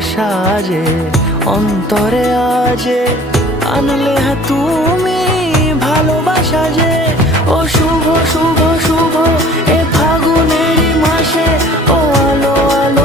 সাজে অন্তরে আজে আনলে হ্যাঁ তুমি ভালোবাসা যে। ও শুভ শুভ শুভ এ ফাগুনেরই মাসে, ও আলো আলো